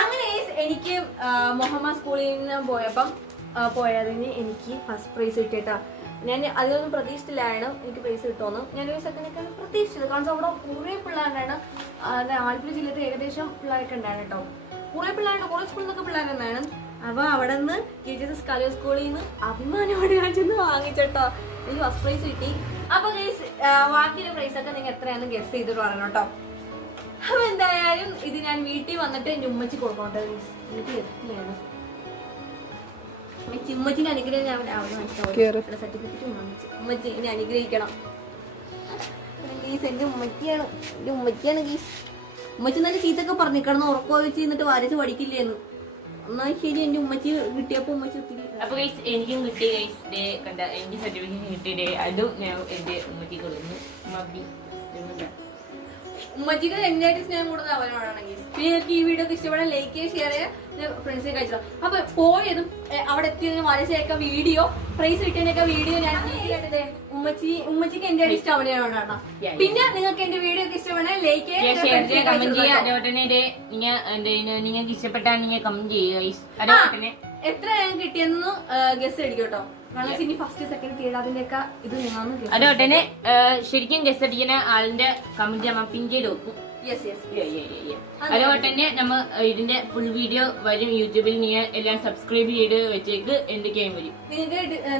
അങ്ങനെ എനിക്ക് മുഹമ്മദ് സ്കൂളിൽ നിന്ന് പോയതിന് എനിക്ക് ഫസ്റ്റ് പ്രൈസ് കിട്ടിയിട്ടാ. ഞാൻ അതിലൊന്നും പ്രതീക്ഷിച്ചില്ലായിരുന്നു എനിക്ക് പ്രൈസ് കിട്ടുമെന്ന്. ഞാൻ ഒരു സെക്കൻഡൊക്കെ പ്രതീക്ഷിച്ചത്. കാരണം അവിടെ കുറേ പിള്ളേരുണ്ടായിരുന്നു. ആലപ്പുഴ ജില്ലയിൽ ഏകദേശം പിള്ളേരൊക്കെ ഉണ്ടായിരുന്നു കേട്ടോ. കുറേ പിള്ളേരുണ്ട്, കുറേ സ്കൂളിൽ നിന്നൊക്കെ പിള്ളേരുണ്ടായിരുന്നു. അപ്പോൾ അവിടെ നിന്ന് KGS കലോ സ്കൂളിൽ നിന്ന് അഭിമാനോടെ ഞാൻ ചെന്ന് വാങ്ങിച്ചോട്ടോ. എനിക്ക് ഫസ്റ്റ് പ്രൈസ് കിട്ടി. അപ്പൊ ഗൈസ് ബാക്കിയുള്ള പ്രൈസൊക്കെ നിങ്ങൾ എത്രയാണെന്ന് ഗസ് ചെയ്തിട്ട് പറയണം കേട്ടോ. അപ്പൊ എന്തായാലും ഇത് ഞാൻ വീട്ടിൽ വന്നിട്ട് എന്റെ ഉമ്മച്ചി കൊടുക്കോട്ടെ. എനിക്ക് എത്തിയാണ് ഉമ്മച്ചിന്റെ അനുഗ്രഹം ഞാൻ സർട്ടിഫിക്കറ്റ് ഉമ്മച്ചി എന്നെ അനുഗ്രഹിക്കണം ഗീസ്. എന്റെ ഉമ്മച്ചിയാണ് ഗീസ്. ഉമ്മച്ചി നല്ല ചീത്തൊക്കെ പറഞ്ഞിക്കണം, ഉറക്കോ വെച്ച് എന്നിട്ട് വരച്ച് പഠിക്കില്ലേന്ന്. എന്നാ ശരി, എന്റെ ഉമ്മച്ചി കിട്ടിയപ്പോ ഉമ്മച്ചി ഒത്തിരി. അപ്പൊ ഗൈസ് എനിക്കും കിട്ടി ഗൈസ്. കണ്ട എനിക്ക് സർട്ടിഫിക്കറ്റ് കിട്ടിയേ, അതും ഞാൻ എന്റെ ഉമ്മച്ചി കൊടുക്കുന്നു. ഉമ്മച്ചിക്ക് എന്നായിട്ട് സ്നേഹം കൂടുതൽ അവനോടാണെങ്കിൽ. നിങ്ങൾക്ക് ഈ വീഡിയോ ഒക്കെ ഇഷ്ടപ്പെടാൻ ലൈക്ക് ചെയ്യുക, ഷെയർ ചെയ്യുക, ഫ്രണ്ട്സിനെ കഴിച്ചോ. അപ്പൊ പോയതും അവിടെ എത്തിയതിന് വരച്ചൊക്കെ വീഡിയോ, പ്രൈസ് കിട്ടിയതിനൊക്കെ വീഡിയോ ഞാൻ ഉമ്മച്ചിക്ക് എന്റെ ഇഷ്ടം അവിടെയാണ്. പിന്നെ നിങ്ങൾക്ക് എന്റെ വീഡിയോ ഒക്കെ ഇഷ്ടപ്പെടാൻ ലൈക്ക് ചെയ്യുക, കമന്റ് ചെയ്യുക. അതുപോലെ തന്നെ നിങ്ങൾക്ക് ഇഷ്ടപ്പെട്ടാൽ നിങ്ങൾ കമന്റ് ചെയ്യുക. എത്ര ഞാൻ കിട്ടിയെന്ന് ഗസ് അടിക്കും കേട്ടോ. ഇനി ഫസ്റ്റ് സെക്കൻഡ് തേർഡ് അതിന്റെയൊക്കെ ഇത് അതുപോലെ തന്നെ ശരിക്കും ഗസ് അടിക്കുന്ന ആളിന്റെ കമന്റ് നമ്മൾ പിൻ ചെയ്ത് വെക്കും. അതുപോലെ തന്നെ നമ്മ ഇതിന്റെ ഫുൾ വീഡിയോ വരും യൂട്യൂബിൽ. നിങ്ങൾ എല്ലാം സബ്സ്ക്രൈബ് ചെയ്ത് വെച്ചേക്ക് എന്തൊക്കെയും വരും.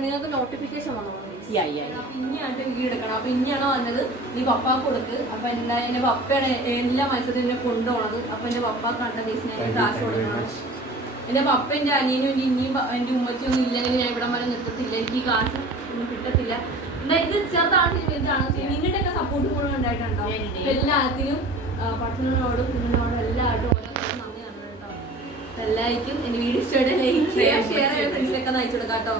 നിങ്ങൾക്ക് നോട്ടിഫിക്കേഷൻ വന്നോ? പിന്നെയാണ് വീഡിയോ എടുക്കണം. അപ്പൊ ഇനിയാണോ വന്നത് നീ പപ്പാക്ക് കൊടുക്ക്. അപ്പൊ എന്തായാലും എന്റെ പപ്പയാണ് എല്ലാ മത്സരത്തിനും കൊണ്ടുപോണത്. അപ്പൊ എന്റെ പപ്പ കണ്ട ദിവസം കാശ് കൊടുക്കണം. എന്റെ പപ്പ എന്റെ അനിയനും ഇനിയും എന്റെ ഉമ്മച്ചൊന്നും ഇല്ലെങ്കിൽ ഞാൻ ഇവിടെ വരെ നിർത്തത്തില്ല. എനിക്ക് ഈ കാശ് ഒന്നും കിട്ടത്തില്ല. എന്നാ ഇത് ചെറുതാണ്, ഇതാണ് നിങ്ങളുടെ ഒക്കെ സപ്പോർട്ട് മുഴുവൻ ഉണ്ടായിട്ടുണ്ടാവും. എല്ലാത്തിനും പട്ടണനോടും കുഞ്ഞിനോടും എല്ലാവരും ഓരോ നന്ദി നന്ദി കേട്ടോ. എല്ലാവർക്കും എന്റെ വീഡിയോ ഇഷ്ടമായിട്ട് ലൈക്ക് ചെയ്യുക, ഷെയർ ചെയ്യുക, ഫ്രണ്ട്സിനൊക്കെ നയിച്ചു കൊടുക്കാം കേട്ടോ.